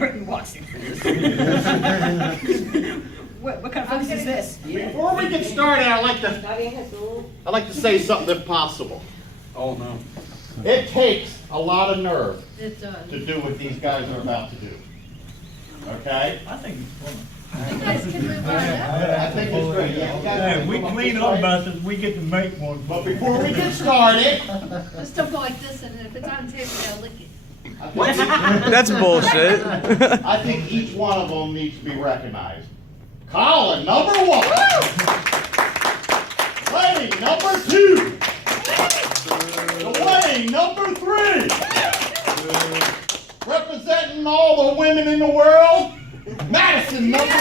Brittany Watson. What kind of focus is this? Before we get started, I'd like to say something if possible. Oh, no. It takes a lot of nerve It does. to do what these guys are about to do. Okay? I think it's funny. You guys can move on up. I think it's great. Yeah, you guys- Hey, we clean up buses, we get to make one. But before we get started, Just don't go like this, and if it's on the table, they'll lick it. That's bullshit. I think each one of them needs to be recognized. Colin, number 1. Lenny, number 2. Dwayne, number 3. Representing all the women in the world, Madison, number 4.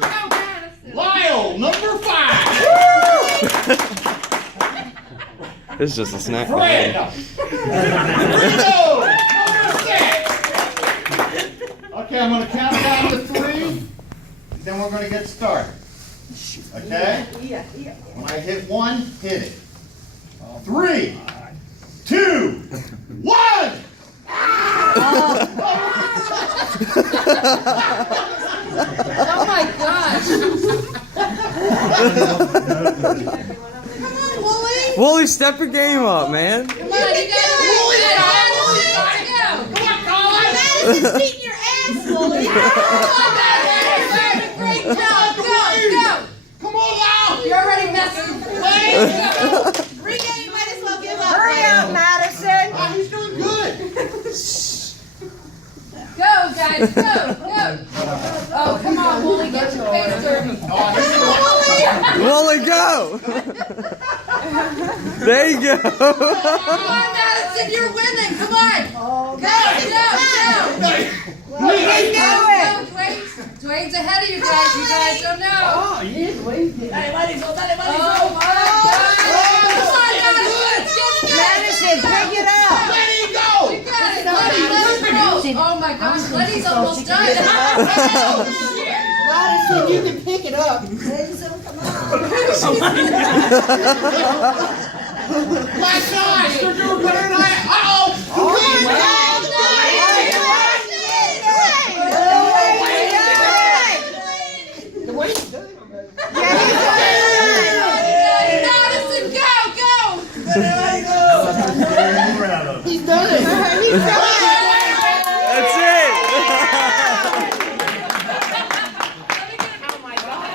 Go, Madison. Lyle, number 5. It's just a snack. Fred, number 6. Okay, I'm going to count down to 3, then we're going to get started. Okay? When I hit 1, hit it. 3, 2, 1! Oh my gosh. Wooly, step your game up, man. Come on, you gotta go. Come on, Colin! Madison's beating your ass, Wooly. Come on, Madison. Great job. Go. Come on now! You're already messing. Rika, you might as well give up. Hurry up, Madison. Oh, he's doing good. Go, guys. Go. Oh, come on, Wooly. Get your face dirty. Wooly, go. There you go. Come on, Madison. You're winning. Come on. Go. Dwayne's ahead of you guys. You guys don't know. Oh, my God. Come on, Madison. Madison, pick it up. Let him go! You got it. Let's go. Oh, my gosh. Letty's almost done. Madison, you can pick it up. My gosh, they're doing better than I. Uh-oh! Madison, go. He's done it. That's it. Oh, my God.